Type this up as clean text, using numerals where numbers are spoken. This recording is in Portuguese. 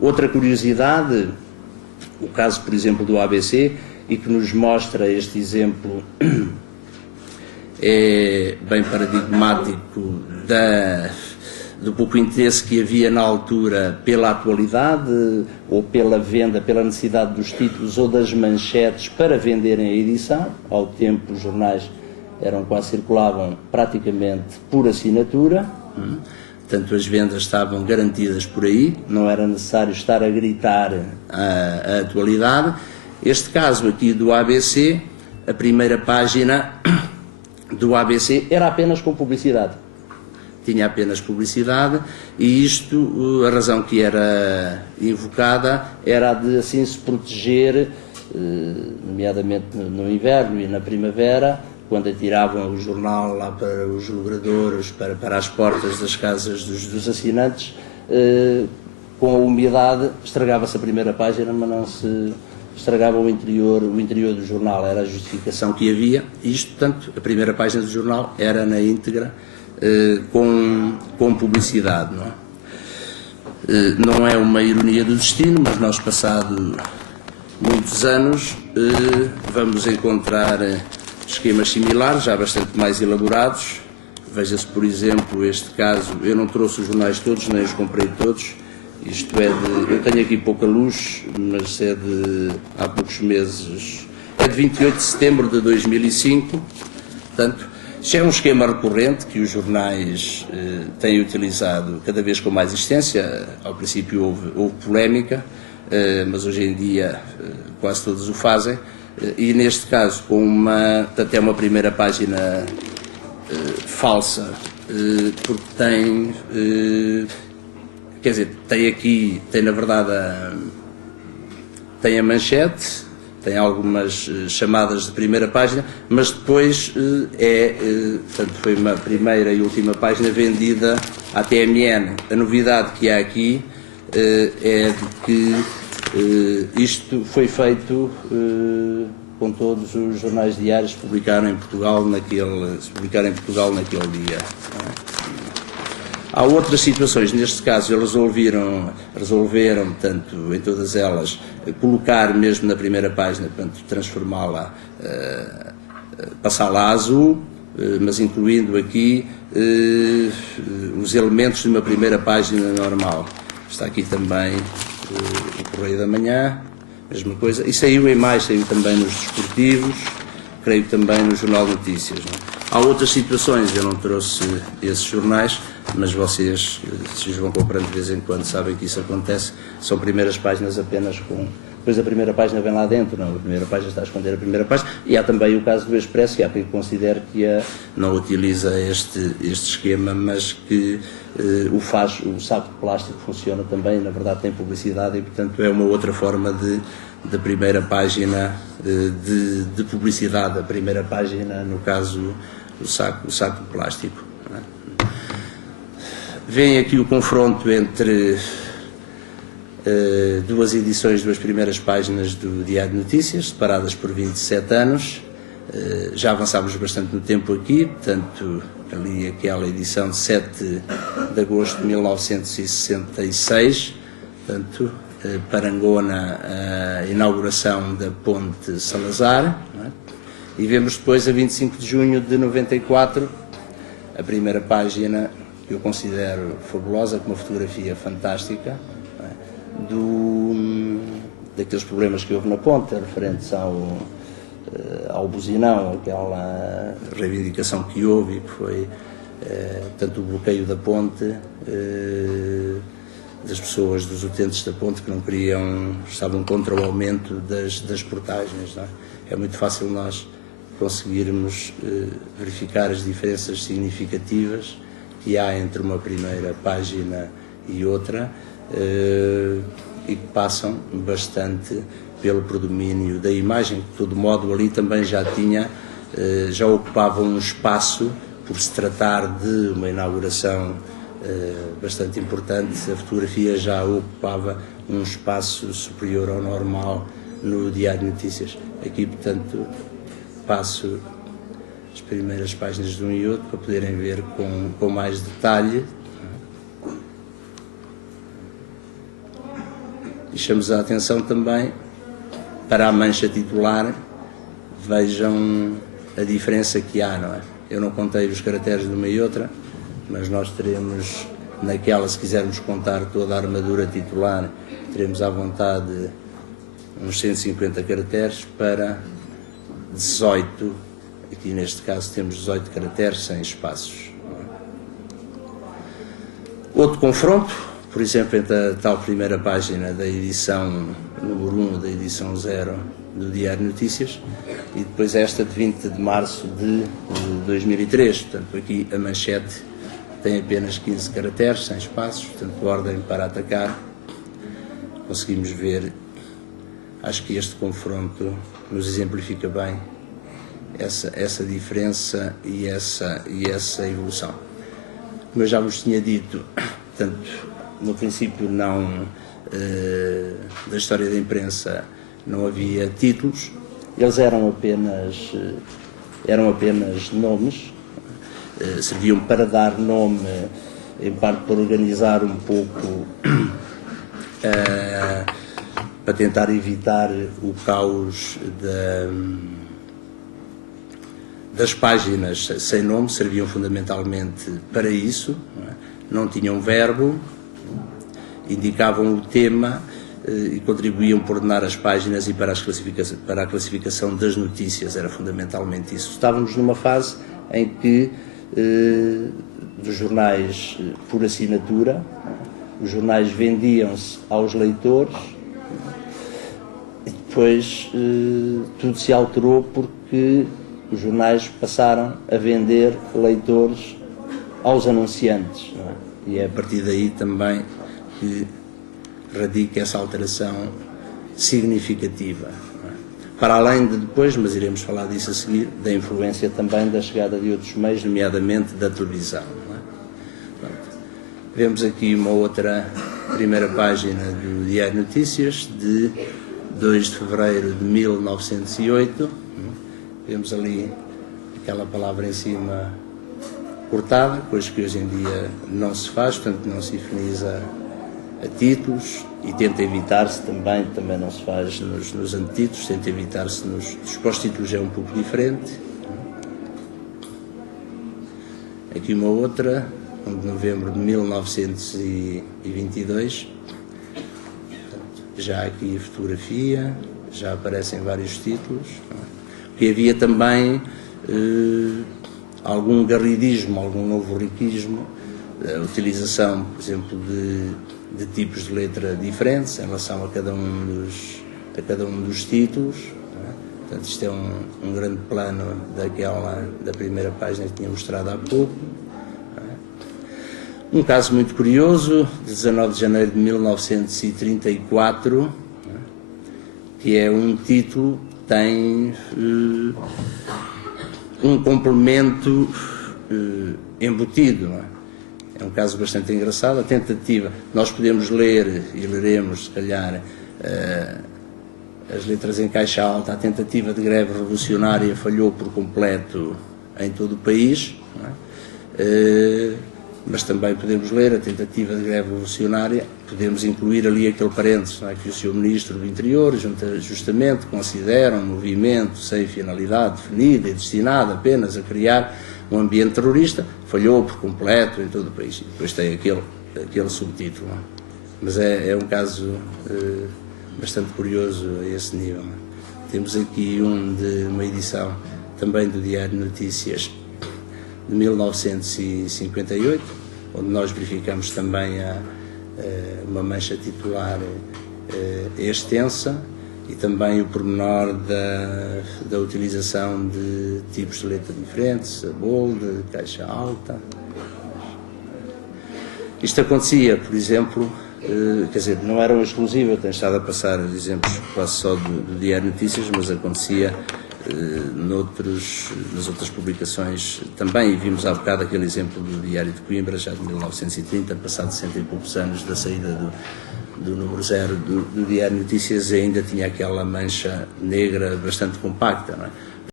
Outra curiosidade, o caso, por exemplo, do ABC, e que nos mostra este exemplo, é bem paradigmático do pouco interesse que havia na altura pela atualidade ou pela venda, pela necessidade dos títulos ou das manchetes para venderem a edição. Ao tempo os jornais circulavam praticamente por assinatura, portanto as vendas estavam garantidas por aí, não era necessário estar a gritar a atualidade. Este caso aqui do ABC, a primeira página do ABC era apenas com publicidade. Tinha apenas publicidade, e isto, a razão que era invocada era a de assim se proteger, nomeadamente no inverno e na primavera, quando atiravam o jornal lá para os logradouros, para as portas das casas dos assinantes, com a umidade estragava-se a primeira página, mas não se estragava o interior do jornal. Era a justificação que havia, e isto, portanto, a primeira página do jornal era na íntegra, com publicidade, não é? Não é uma ironia do destino, mas nós, passado muitos anos, vamos encontrar esquemas similares, já bastante mais elaborados. Veja-se, por exemplo, este caso. Eu não trouxe os jornais todos, nem os comprei todos. Isto é eu tenho aqui pouca luz, mas é de há poucos meses, é de 28 de setembro de 2005, portanto, isto é um esquema recorrente que os jornais têm utilizado cada vez com mais insistência. Ao princípio houve polémica, mas hoje em dia quase todos o fazem, e neste caso portanto, é uma primeira página falsa, porque tem, quer dizer, tem na verdade tem a manchete, tem algumas chamadas de primeira página, mas depois portanto, foi uma primeira e última página vendida à TMN. A novidade que há aqui é de que isto foi feito com todos os jornais diários que publicaram em Portugal naquele dia. Há outras situações, neste caso eles resolveram, portanto, em todas elas, colocar mesmo na primeira página, portanto, transformá-la, passá-la a azul, mas incluindo aqui os elementos de uma primeira página normal. Está aqui também o Correio da Manhã, mesma coisa, e saiu também nos desportivos, creio que também no Jornal de Notícias, não é? Há outras situações, eu não trouxe esses jornais, mas vocês, se os vão comprando de vez em quando, sabem que isso acontece. São primeiras páginas apenas com... Depois a primeira página vem lá dentro, não, a primeira página está a esconder a primeira página. E há também o caso do Expresso, que há quem considere que não utiliza este esquema, mas que o saco de plástico funciona também, na verdade tem publicidade, e portanto é uma outra forma de primeira página, de publicidade, a primeira página, no caso o saco de plástico. Não é? Vem aqui o confronto entre duas edições, duas primeiras páginas do Diário de Notícias, separadas por 27 anos. Já avançámos bastante no tempo aqui, portanto, ali aquela edição de 7 de agosto de 1966, portanto, parangona a inauguração da Ponte Salazar, não é? E vemos depois, a 25 de junho de 94, a primeira página, que eu considero fabulosa, com uma fotografia fantástica, não é? Daqueles problemas que houve na ponte, referentes ao buzinão, aquela reivindicação que houve, que foi, portanto, o bloqueio da ponte, das pessoas, dos utentes da ponte, que não estavam contra o aumento das portagens, não é? É muito fácil nós conseguirmos verificar as diferenças significativas que há entre uma primeira página e outra, e que passam bastante pelo predomínio da imagem, que de todo modo ali também já ocupava um espaço, por se tratar de uma inauguração bastante importante. A fotografia já ocupava um espaço superior ao normal no Diário de Notícias. Aqui, portanto, passo as primeiras páginas de um e outro para poderem ver com mais detalhe. E chamamos a atenção também para a mancha titular. Vejam a diferença que há, não é? Eu não contei os caracteres de uma e outra, mas nós teremos naquela, se quisermos contar toda a armadura titular, teremos à vontade uns 150 caracteres para 18, aqui neste caso temos 18 caracteres sem espaços. Outro confronto, por exemplo, entre a tal primeira página da edição número 1, da edição 0 do Diário de Notícias, e depois esta de 20 de março de 2003, portanto aqui a manchete tem apenas 15 caracteres, sem espaços, portanto ordem para atacar. Conseguimos ver, acho que este confronto nos exemplifica bem essa diferença e essa evolução. Como eu já vos tinha dito, portanto, no princípio não da história da imprensa não havia títulos, eles eram apenas nomes, serviam para dar nome, em parte para organizar um pouco, para tentar evitar o caos das páginas sem nome, serviam fundamentalmente para isso, não tinham verbo, indicavam o tema e contribuíam por ordenar as páginas e para a classificação das notícias, era fundamentalmente isso. Estávamos numa fase em que dos jornais por assinatura, os jornais vendiam-se aos leitores e depois tudo se alterou porque os jornais passaram a vender leitores aos anunciantes, não é? E é a partir daí também que radica essa alteração significativa, não é? Para além de depois, mas iremos falar disso a seguir, da influência também da chegada de outros meios, nomeadamente da televisão, não é? Pronto. Vemos aqui uma outra primeira página do Diário de Notícias, de 2 de fevereiro de 1908, vemos ali aquela palavra em cima cortada, coisa que hoje em dia não se faz, portanto não se infiniza a títulos e tenta evitar-se também não se faz nos antetítulos, tenta evitar-se nos pós-títulos, é um pouco diferente. Aqui uma outra, de novembro de 1922, já aqui a fotografia, já aparecem vários títulos, porque havia também algum garridismo, algum novo riquismo, a utilização, por exemplo, de tipos de letra diferentes em relação a cada um dos títulos, não é? Portanto, isto é um grande plano da primeira página que tinha mostrado há pouco. Não é? Um caso muito curioso, 19 de janeiro de 1934, não é? Que é um título que tem um complemento embutido, não é? É um caso bastante engraçado. A tentativa, nós podemos ler e leremos, se calhar, as letras em caixa alta. A tentativa de greve revolucionária falhou por completo em todo o país, não é? Mas também podemos ler a tentativa de greve revolucionária, podemos incluir ali aquele parênteses, não é? Que o Sr. Ministro do Interior, justamente, considera um movimento sem finalidade definida e destinado apenas a criar um ambiente terrorista, falhou por completo em todo o país. E depois tem aquele subtítulo. Não é? Mas é um caso bastante curioso a esse nível. Não é? Temos aqui de uma edição também do Diário de Notícias de 1958, onde nós verificamos também uma mancha titular extensa e também o pormenor da utilização de tipos de letra diferentes, a bold, caixa alta. Isto acontecia, por exemplo, quer dizer, não era um exclusivo, eu tenho estado a passar exemplos quase só do Diário de Notícias, mas acontecia nas outras publicações também, e vimos há bocado aquele exemplo do Diário de Coimbra, já de 1930, passado 60 e poucos anos da saída do número 0 do Diário de Notícias, ainda tinha aquela mancha negra bastante compacta, não é?